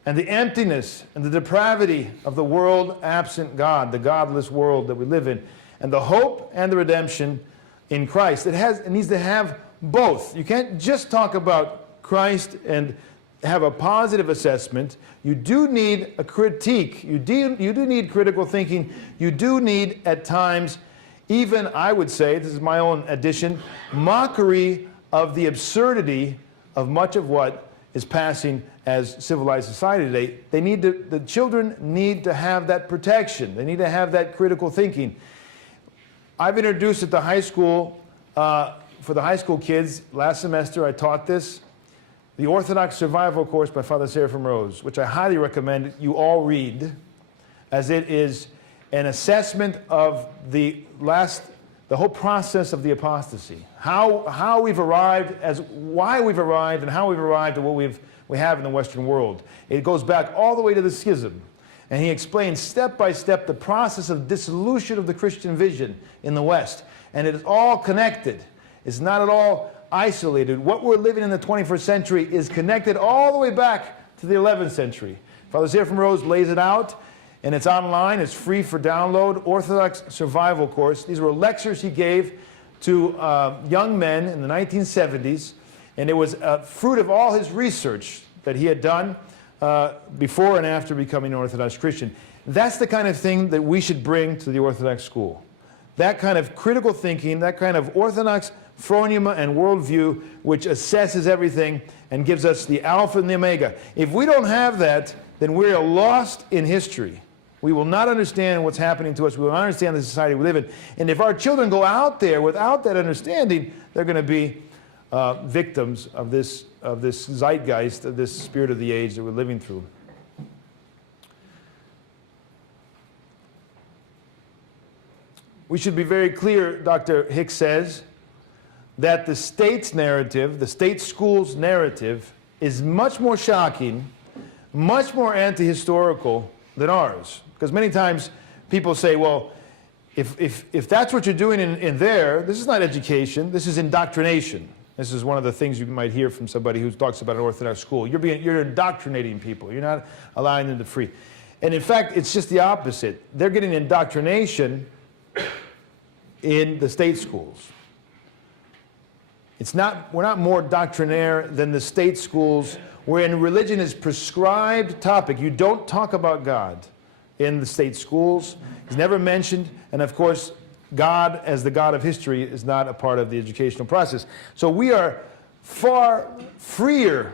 and the emptiness and the depravity of the world absent God, the godless world that we live in, and the hope and the redemption in Christ. It needs to have both. You can't just talk about Christ and have a positive assessment. You do need a critique. You do need critical thinking. You do need, at times, even, I would say, this is my own addition, mockery of the absurdity of much of what is passing as civilized society today. The children need to have that protection. They need to have that critical thinking. I've introduced at the high school, for the high school kids, last semester I taught this, the Orthodox Survival course by Father Seraphim Rose, which I highly recommend you all read, as it is an assessment of the whole process of the apostasy, how we've arrived, why we've arrived, and how we've arrived at what we have in the Western world. It goes back all the way to the schism, and he explains step by step the process of dissolution of the Christian vision in the West, and it is all connected. It's not at all isolated. What we're living in the 21st century is connected all the way back to the 11th century. Father Seraphim Rose lays it out, and it's online. It's free for download. Orthodox Survival course. These were lectures he gave to young men in the 1970s, and it was a fruit of all his research that he had done before and after becoming an Orthodox Christian. That's the kind of thing that we should bring to the Orthodox school. That kind of critical thinking, that kind of Orthodox phronema and worldview which assesses everything and gives us the Alpha and the Omega. If we don't have that, then we are lost in history. We will not understand what's happening to us. We will not understand the society we live in. And if our children go out there without that understanding, they're going to be victims of this zeitgeist, of this spirit of the age that we're living through. We should be very clear, Dr. Hicks says, that the state's narrative, the state school's narrative, is much more shocking, much more anti-historical than ours. Because many times people say, well, if that's what you're doing in there, this is not education, this is indoctrination. This is one of the things you might hear from somebody who talks about an Orthodox school. You're indoctrinating people. You're not allowing them to free. And in fact, it's just the opposite. They're getting indoctrination in the state schools. We're not more doctrinaire than the state schools, wherein religion is prescribed topic. You don't talk about God in the state schools. He's never mentioned, and of course, God as the God of history is not a part of the educational process. So we are far freer,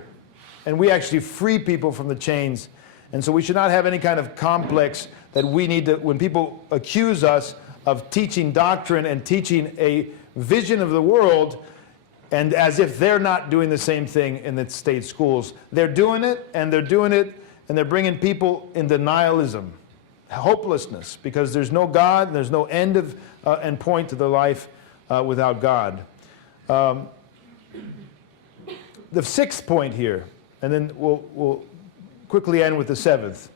and we actually free people from the chains. And so we should not have any kind of complex that we need to, when people accuse us of teaching doctrine and teaching a vision of the world, and as if they're not doing the same thing in the state schools. They're doing it, and they're bringing people into nihilism, hopelessness, because there's no God, and there's no end point to their life without God. The sixth point here, and then we'll quickly end with the seventh.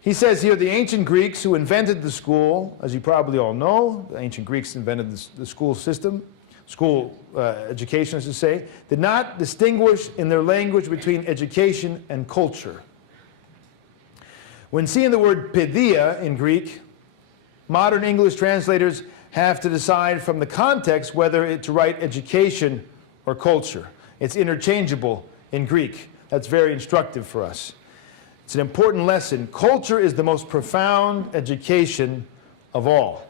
He says here, the ancient Greeks who invented the school, as you probably all know, the ancient Greeks invented the school system, education, as to say, did not distinguish in their language between education and culture. When seeing the word paideia in Greek, modern English translators have to decide from the context whether to write education or culture. It's interchangeable in Greek. That's very instructive for us. It's an important lesson. Culture is the most profound education of all.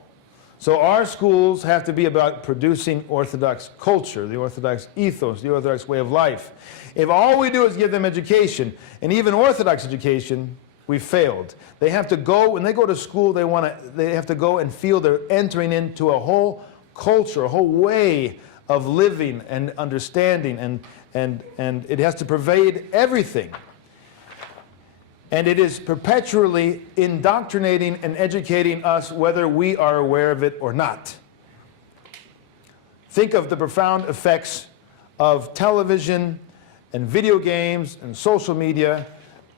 So our schools have to be about producing Orthodox culture, the Orthodox ethos, the Orthodox way of life. If all we do is give them education, and even Orthodox education, we failed. They have to go, when they go to school, they have to go and feel they're entering into a whole culture, a whole way of living and understanding, and it has to pervade everything. And it is perpetually indoctrinating and educating us whether we are aware of it or not. Think of the profound effects of television and video games and social media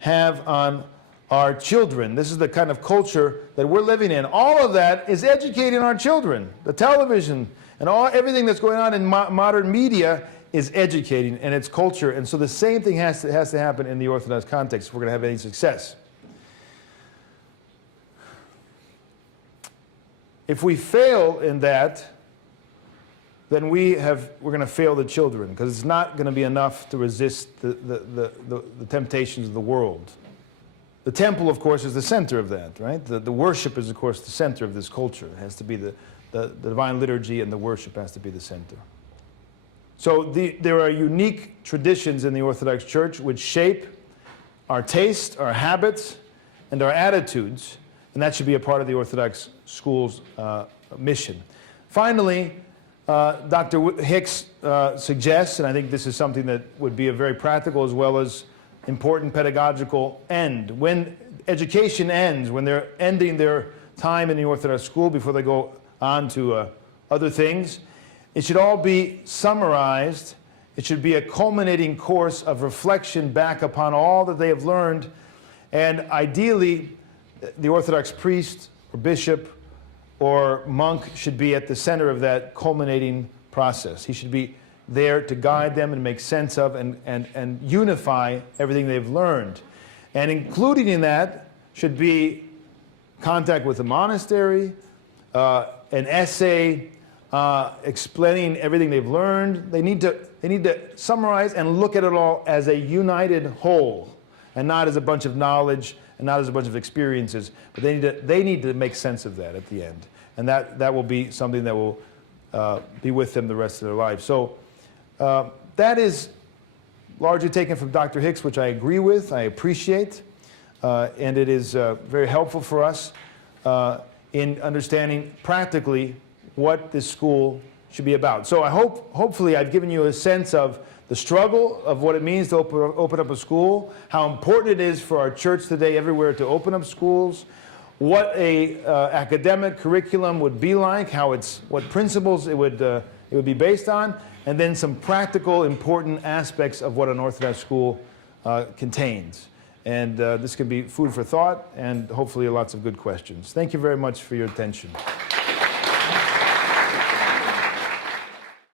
have on our children. This is the kind of culture that we're living in. All of that is educating our children. The television and everything that's going on in modern media is educating, and it's culture. And so the same thing has to happen in the Orthodox context if we're going to have any success. If we fail in that, then we're going to fail the children, because it's not going to be enough to resist the temptations of the world. The temple, of course, is the center of that, right? The worship is, of course, the center of this culture. It has to be the divine liturgy, and the worship has to be the center. So there are unique traditions in the Orthodox Church which shape our taste, our habits, and our attitudes, and that should be a part of the Orthodox school's mission. Finally, Dr. Hicks suggests, and I think this is something that would be a very practical as well as important pedagogical end. When education ends, when they're ending their time in the Orthodox school before they go on to other things, it should all be summarized. It should be a culminating course of reflection back upon all that they have learned. And ideally, the Orthodox priest or bishop or monk should be at the center of that culminating process. He should be there to guide them and make sense of and unify everything they've learned. And including in that should be contact with the monastery, an essay, explaining everything they've learned. They need to summarize and look at it all as a united whole, and not as a bunch of knowledge and not as a bunch of experiences. But they need to make sense of that at the end, and that will be something that will be with them the rest of their life. So that is largely taken from Dr. Hicks, which I agree with, I appreciate, and it is very helpful for us in understanding practically what this school should be about. So hopefully I've given you a sense of the struggle of what it means to open up a school, how important it is for our church today everywhere to open up schools, what a academic curriculum would be like, what principles it would be based on, and then some practical important aspects of what an Orthodox school contains. And this can be food for thought and hopefully lots of good questions. Thank you very much for your attention.